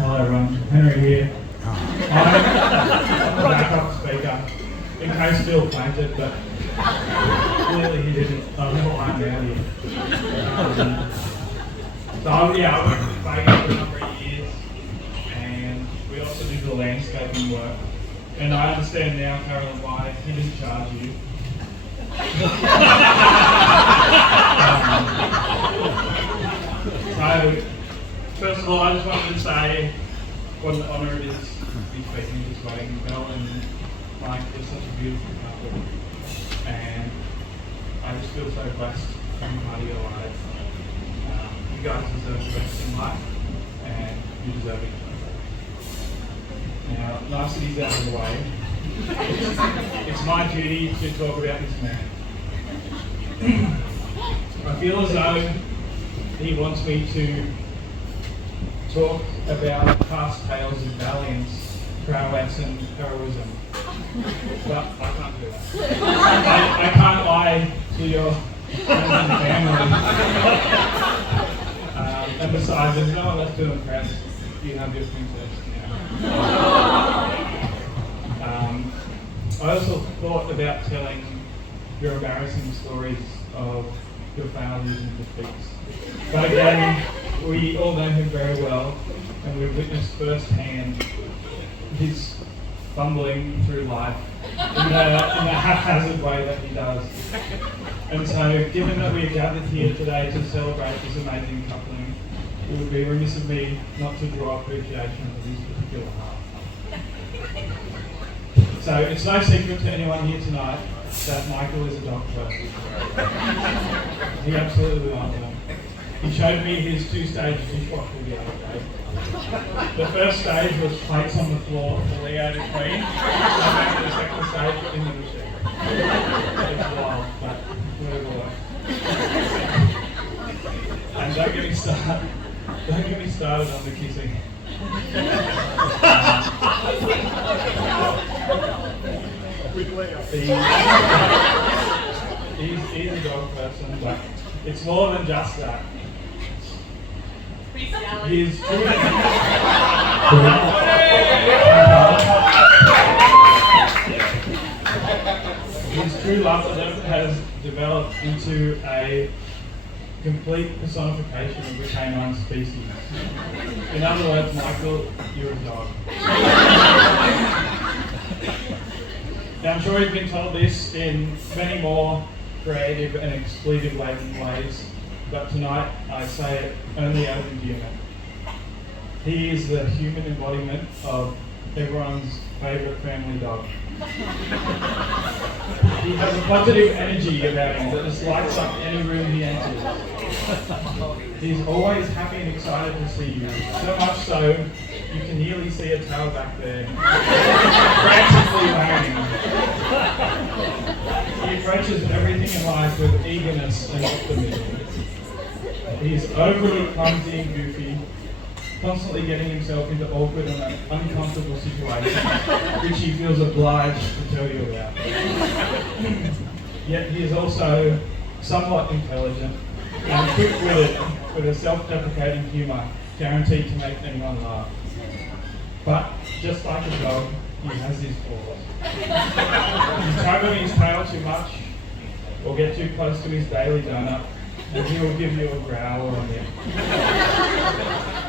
Hello everyone, Henry here. I'm the backup speaker, in case Bill fainted, but clearly he didn't. I never lying down here. I've worked with Vegas for a number of years, and we also do the landscaping work. And I understand now, Carolyn, why he didn't charge you. So, first of all, I just wanted to say what an honour it is to be speaking this way. Mel and Mike is such a beautiful couple, and I just feel so blessed to be part of your life. You guys deserve the best in life, and you deserve it. Now, nicety's out of the way. It's my duty to talk about this man. I feel as though he wants me to talk about past tales of valiance, prowess and heroism. But I can't do that. I can't lie to your friends and family. And besides, there's no one left to impress. You have your princess now. I also thought about telling your embarrassing stories of your failures and defeats. But again, we all know him very well, and we've witnessed firsthand his fumbling through life in the haphazard way that he does. And so, given that we are gathered here today to celebrate this amazing coupling, it would be remiss of me not to draw appreciation for his particular heart. So, it's no secret to anyone here tonight that Michael is a doctor. He absolutely loves them. He showed me his two-stage dishwasher the other day. The first stage was plates on the floor for Leo to clean, and then the second stage in the machine. It's wild, but whatever way. And don't get me started on the kissing. He's a dog person, but it's more than just that. His true love for them has developed into a complete personification of the canine species. In other words, Michael, you're a dog. Now, I'm sure you've been told this in many more creative and expletive-laden ways, but tonight I say it only out of endearment. He is the human embodiment of everyone's favourite family dog. He has a positive energy about him that just lights up any room he enters. He's always happy and excited to see you, so much so you can nearly see a tail back there, frantically wagging. He approaches everything in life with eagerness and optimism. He's overly clumsy and goofy, constantly getting himself into awkward and uncomfortable situations, which he feels obliged to tell you about. Yet he is also somewhat intelligent and quick-witted, with a self-deprecating humour guaranteed to make anyone laugh. But just like a dog, he has his flaws. You tug on his tail too much, or get too close to his daily donut, and he will give you a growl or a nip.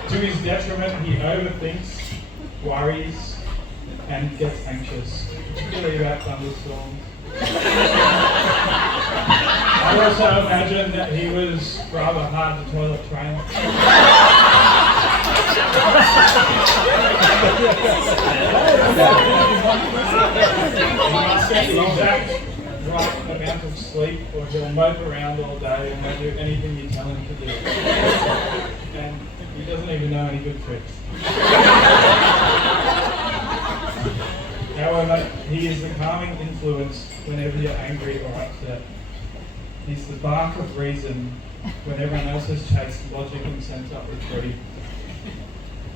To his detriment, he overthinks, worries, and gets anxious, particularly about thunderstorms. I also imagine that he was rather hard to toilet train. He must get the exact right amount of sleep, or he'll mope around all day and won't do anything you tell him to do. And he doesn't even know any good tricks. However, he is the calming influence whenever you're angry or upset. He's the bark of reason when everyone else has chased logic and sense up the tree.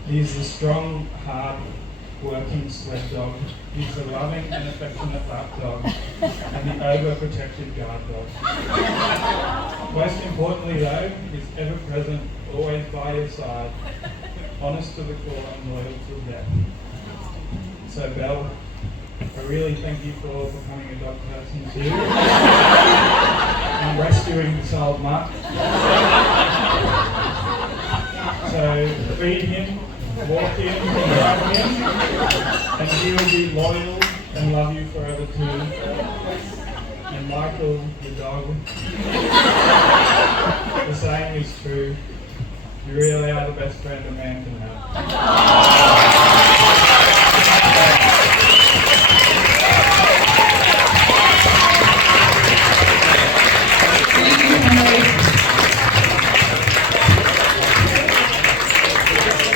He's the strong, hard, working sled dog. He's the loving and affectionate lap dog, and the overprotective guard dog. Most importantly though, he's ever present, always by your side, honest to the core, and loyal to death. So, Belle, I really thank you for becoming a dog person too, and rescuing this old mutt. So, feed him, walk him, and love him, and he will be loyal and love you forever too. And Michael, the dog, the saying is true. You really are the best friend a man can have.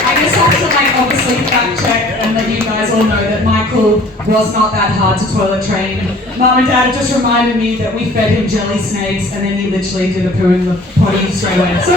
I just have to obviously fact check and let you guys all know that Michael was not that hard to toilet train. Mum and Dad just reminded me that we fed him jelly snakes and then he literally did a poo in the potty straight away. So